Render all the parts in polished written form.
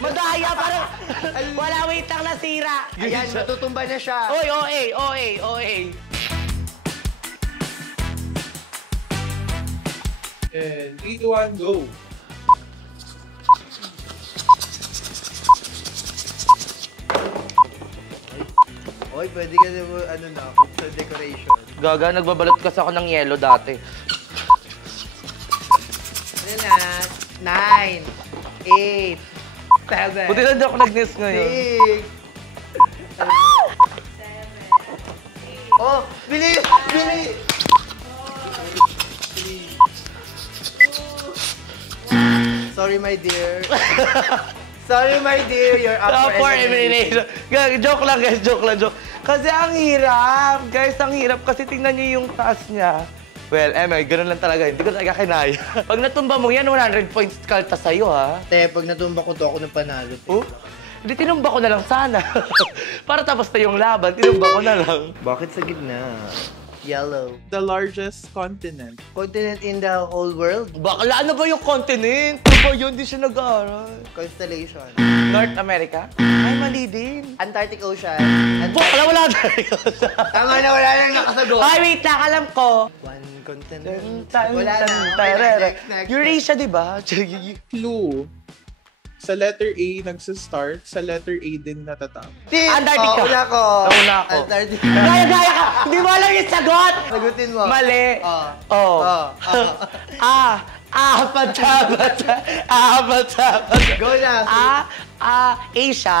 Madaya, parang wala wait lang nasira. Ayan, matutumba na siya. Oy, OA. And 3, 2, 1, go! Oy, pwede ka na ano na, sa decoration. Gaga, nagbabalot kasi ako ng yelo dati. Ano na? 9, 8, 7, Buti na ako nag-nest ngayon. 6, 7, oh, bilis! Bilis! 3, sorry, my dear. Sorry, my dear, you're up for elimination. Joke lang, guys. Joke. Kasi ang hirap. Guys, ang hirap. Kasi tingnan niyo yung taas niya. Well, ganun lang talaga. Hindi ko talaga kinaya. Pag natumba mo yan, 100 points kalta sa'yo, ha? Te, pag natumba ko to, ako ng panalo. Oh? Hindi, tinumba ko na lang sana. Para tapos na yung laban, tinumba ko na lang. Bakit sa gitna? Yellow. The largest continent. Continent in the whole world? Bakla, ano ba yung continent? Ano ba yun? Hindi siya nag-aaral. Constellation. North America? Ay, mali din. Antarctic Ocean. Bakla, wala na. Tama na, wala nang nakasagot. Ay, wait lang, alam ko. One continent. Wala na. Next. Eurasia, di ba? Clue. Sa letter A nagsistart, sa letter A din natatapos. Antarctica. Una ko. Nauna ako. Antarctica. Gaya ka! Hindi mo alam yung sagot! Sagutin mo. Mali. Oh. Bata. Go na. Asia.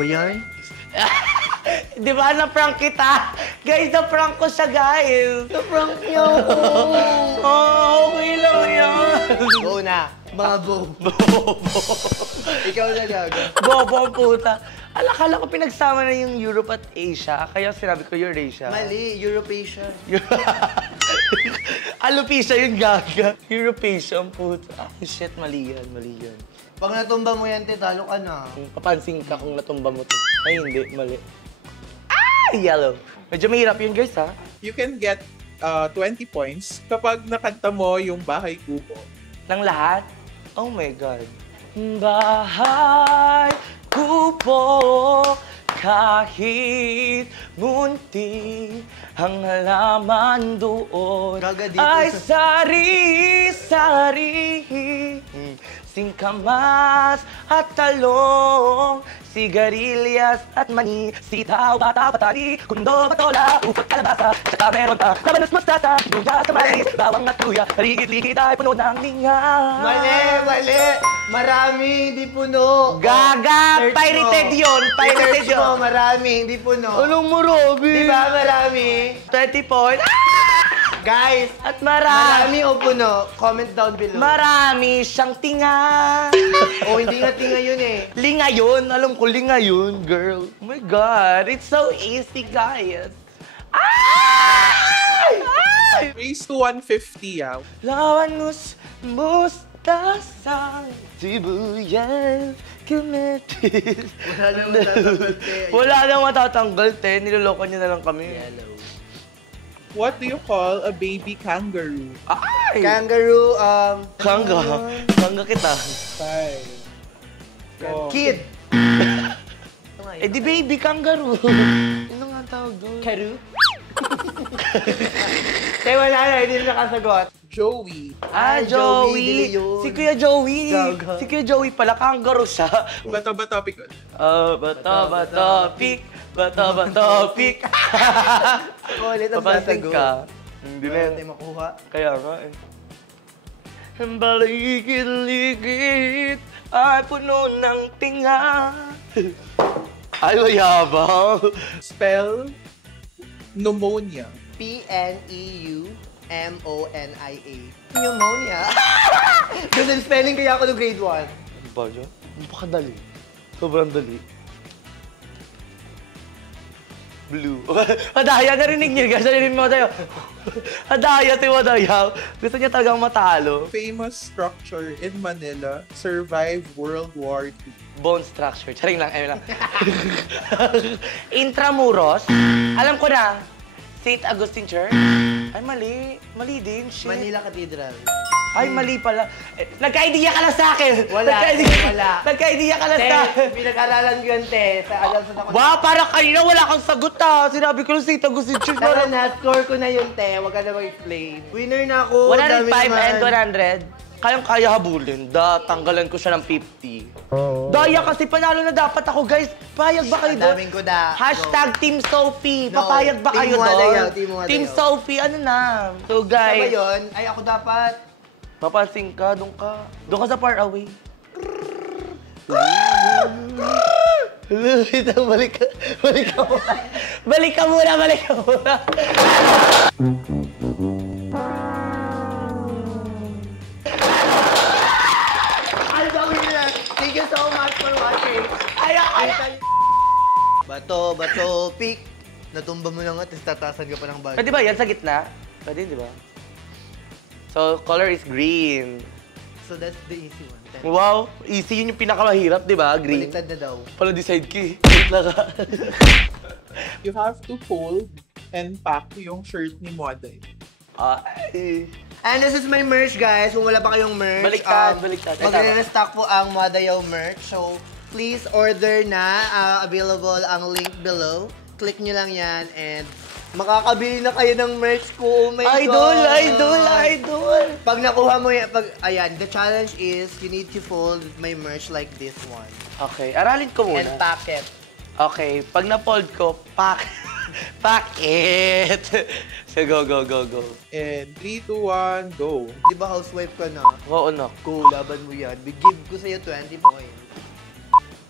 O yan? Di ba, na-prank kita? Guys, na-prank ko siya, guys. Na-prank niyo ako. Okay lang yan. Go na. Babo. Ikaw na gago. Bobo ang puta. Akala ko pinagsama na yung Europe at Asia, kaya sinabi ko Eurasia. Mali, European. Alopecia yung gaga. European ang puta. Shit, mali yan. Pag natumba mo yan, te, talo ka na. Papansin ka kung natumba mo to. Ay, hindi. Mali. Yellow. Medyo mahirap yun, guys, ha? You can get 20 points kapag nakanta mo yung Bahay Kubo. Ng lahat? Oh my God. Bahay kubo, kahit munti ang halaman doon Gaga dito ay sa- sari-sari. Singkamas at talong, sigarilyas at mani, sitaw, bata, patari, kundo, patola, upot, kalabasa, saka meron pa, labanos, mustasa, luya, kamaris, bawang at luya, ligit-ligit ay puno ng linga. Mali. Marami, hindi puno. Gaga! Search Pirated mo. yun! Pirated Search mo, yun! marami, hindi puno. Anong marami? Di ba marami? 20 points. Guys, At marami. marami o puno? Comment down below. Marami siyang tinga. O, hindi nga tinga yun eh. Linga yun. Alam ko, linga yun, girl. Oh my God. It's so easy, guys. Ay! Raise to 150, ah. Lawanus, mustasang, sibuyas, kamatis. Wala nang matatanggal, te. Wala nang matatanggal, te. Niloloko niya na lang kami. Yellow. What do you call a baby kangaroo? Ay! Kangaroo, Kangga kita. 5, 4, Kid. Eh di baby kangaroo. Ano nga ang tawag doon? Karu. Kaya wala na, hindi na nakasagot. Joey. Joey De Joey. Leon. Si Kuya Joey. Gaga. Si Kuya Joey pala, kangaroo siya. Bato ba topic ulit? Bato, pick. Ulit ang Papansin sasagot. ka. Hindi Wala na. natin makuha. Kaya nga eh. Baligid-ligid ay puno ng tinga. Ay, mayabang. Spell pneumonia. P-N-E-U-M-O-N-I-A. Pneumonia. Doon spelling kaya ako no grade 1. Ano ba yun? Napakadali. Sobrang dali. Blue. Madaya, narinig niyo guys. Narinig mo tayo. Madaya, si Madaya. Gusto niya talagang matalo. Famous structure in Manila survived World War II. Bone structure. Charing lang, ayun lang. Intramuros. Alam ko na. St. Augustine Church. Ay, mali. Mali din. Shit. Manila Cathedral. Ay, mali pala. Nagka-idea ka lang sa akin. Wala, wala. Nagka-idea ka lang sa akin. Pinag-aralan ko yun, te. Sa alam sa Wow, parang kanina wala kang sagot ha. Sinabi ko lang si Tagusin. Tara na, score ko na yun, te. Huwag ka na mag-explain. Winner na ako. 105 Dami and naman. 100. Kayang-kaya habulin. Tanggalan ko siya ng 50. Daya kasi panalo na dapat ako, guys. Payag ba kayo doon? Daming ko da. Hashtag Team Sophie. No, Papayag ba Team kayo Wadayaw, doon? Team Wadayaw. Team Sophie, ano na? So, Ano ba guys. yun? Ay, ako dapat. Papansin ka, doon ka. Doon ka sa far away. Balik ka. Balik ka muna. Balik ka muna, balik ka muna. Ano ba winner? Thank you so much for watching. Ay. Bato, pick. Natumba mo na nga, tapos tatasan ka pa ng bago. Pwede ba yan sa gitna? Pwede, di ba? So, color is green. So that's the easy one. Wow, easy yun yung pinakamahirap, di ba? Green. Baliktad na daw. Pala decide ki. Wait lang ka. You have to fold and pack yung shirt ni Moday. Ay. And this is my merch, guys. Kung wala pa kayong merch, Baliktad. magre-restock po ang Wadayaw merch. So, please order na. Available ang link below. Click nyo lang yan and makakabili na kayo ng merch ko. Oh my Idol, God! idol. Pag nakuha mo yan, ayan, the challenge is you need to fold my merch like this one. Okay, aralin ko muna. And pack it. Okay, pag na-fold ko, pack it. So, go. And 3, 2, 1, go. Di ba housewife ka na? Oo na. Go, laban mo yan. Give ko sa'yo 20 points.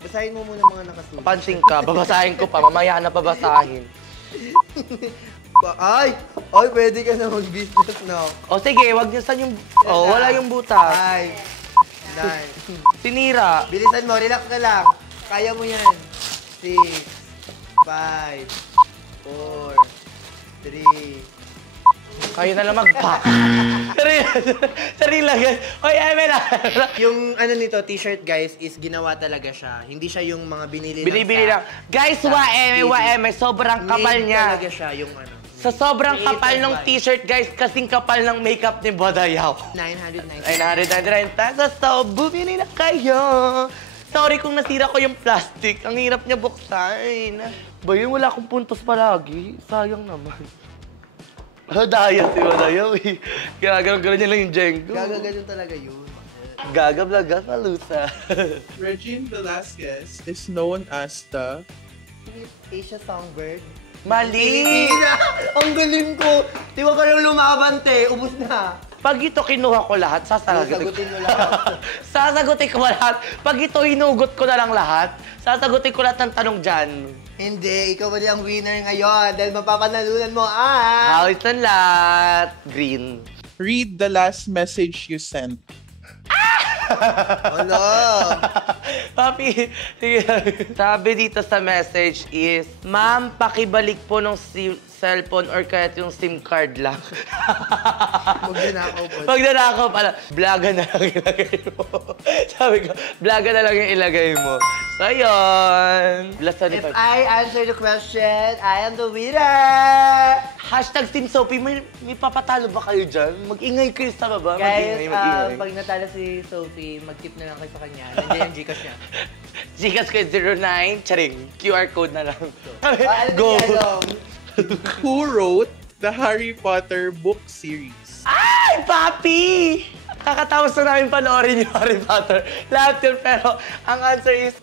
Basahin mo muna mga nakasulat. Papansin ka, babasahin ko pa. Mamaya na pabasahin. Ay, pwede ka na mag-business na. O sige, wag niyo saan yung... Oh, wala yung butas. 5, 9. Tinira. Bilisan mo, relax ka lang. Kaya mo yan. 6, 5, 4, 3. Kayo na lang mag-pack. Sarili lang yan. Oy, Eme na. Yung ano nito, t-shirt guys, is ginawa talaga siya. Hindi siya yung mga binibili Binibili lang. Guys, Eme, sobrang kapal niya. talaga siya yung ano. Sa sobrang Made kapal in ng white. t-shirt, guys, kasing kapal ng makeup ni Badayaw. 999. 999 pesos, so bumili na kayo. Sorry kung nasira ko yung plastic. Ang hirap niya buksan. Ba yun, wala akong puntos palagi. Sayang naman. Daya si Badayaw eh. Gagano'n niya lang yung Jengo. Gagaganon talaga yun. Gagablaga palusa. Regine Velasquez is known as the... Asia Songbird. Mali! Pilipina! Ang galing ko! Di ba kayong lumaban, te? Ubus na. Pag ito kinuha ko lahat, Sagutin mo lahat. sasagutin ko lahat. Pag ito hinugot ko na lang lahat, sasagutin ko lahat ng tanong dyan. Hindi, ikaw wali ang winner ngayon dahil mapapanalunan mo ang... Hawis ng lahat. Green. Read the last message you sent. Ano? Papi, sige. Sabi dito sa message is, Ma'am, pakibalik po ng cellphone or kaya yung SIM card lang. Magnanakaw po. Pag nanakaw pala, blaga na lang ilagay mo. Sabi ko, blaga na lang yung ilagay mo. So, yun. If I answer the question, I am the winner! Hashtag Team Sophie, may papatalo ba kayo dyan? Mag-ingay kayo sa baba. Guys, Mag-ingay. pag natalo si Sophie, mag-tip na lang kayo sa kanya. Nandiyan yung Gcash niya. Gcash ko 09, charing. QR code na lang. Go! Who wrote the Harry Potter book series? Ay, papi! Kakatapos na namin panoorin yung Harry Potter. Lahat yun, pero ang answer is...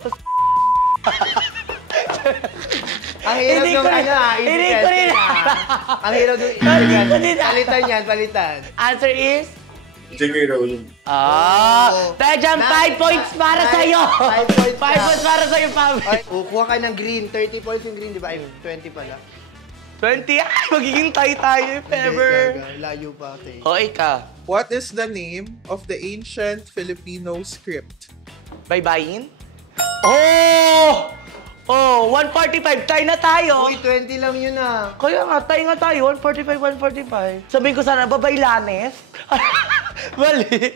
Ang hirap Hindi nung ko rin- ano ah, hindi easy ko rin- question ah. Ang hirap nung Hindi ko rin- Palitan yan, palitan. Answer is... J.K. Rowling. Ah! Dahil dyan, 5 points para sa'yo! 5 points 5 points para sa'yo, papi! Ay, kuha ka ng green. 30 points yung green, di ba? Ay, 20 pala. 20? Ay, magiging tayo if ever. Hindi, gaga. Layo pa, te. Okay ka. What is the name of the ancient Filipino script? Bye-bye-in? Oh! Oh, 145. Tayo na tayo. Uy, 20 lang yun ah. Kaya nga, tayo. 145. Sabihin ko sana, babaylanes. Mali.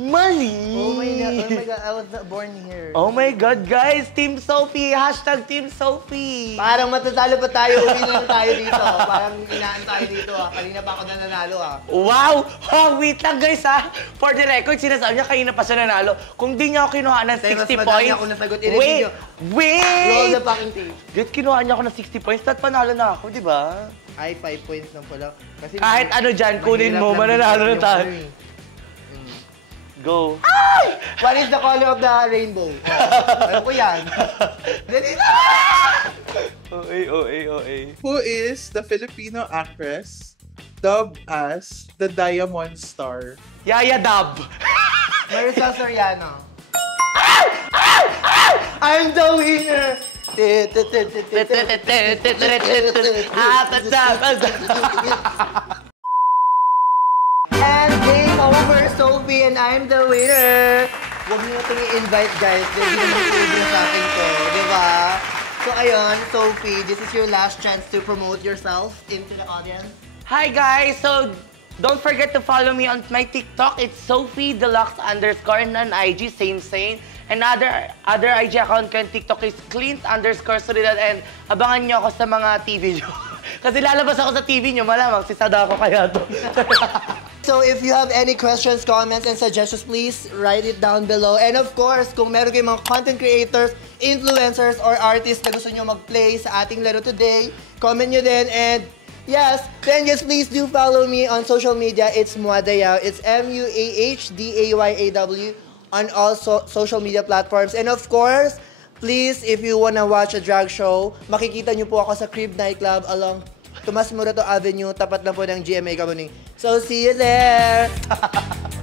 Mali! Oh my God, I was not born here. Oh my God, guys! Team Sophie! Hashtag Team Sophie! Parang matatalo pa tayo, uwi na lang tayo dito. Parang inaan tayo dito Kanina pa ako nanalo Wow! Oh, wait lang guys For the record, sinasabi niya kanina pa siya nanalo. Kung di niya ako kinuha ng 60 Mas madami points... ako nasagot. Wait! Wait! Roll the fucking tape. Good, kinuha niya ako ng 60 points. Dapat panalo na ako, di ba? Ay, 5 points lang pala. Kasi Kahit ano dyan, kunin mo, mananalo na tayo. Go. What is the color of the rainbow? Alam ko yan. OA. Who is the Filipino actress dubbed as the Diamond Star? Yaya Dab. Marisa Soriano. I'm the winner! And game over, Sophie, and I'm the winner! Huwag niyo itong i-invite, guys. Hindi naman pwede sa akin to, di ba? So, ayun, Sophie, this is your last chance to promote yourself into the audience. Hi guys! So, don't forget to follow me on my TikTok. It's Sophie Deluxe _ and on IG, same. And other IG account ko on TikTok is Clint_Solidad. And abangan nyo ako sa mga TV nyo. Kasi lalabas ako sa TV nyo, malamang si Sadako kaya to. So if you have any questions, comments, and suggestions, please write it down below. And of course, kung meron kayong mga content creators, influencers, or artists na gusto nyo mag-play sa ating laro today, comment nyo din. And yes, then just please do follow me on social media. It's Muadayaw. It's MUAHDAYAW on all social media platforms. And of course, please, if you wanna watch a drag show, makikita nyo po ako sa Crib Nightclub along Tomas Morato Avenue, tapat na po ng GMA Kamuning. So, see you there!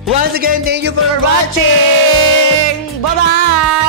Once again, thank you for watching! Bye-bye!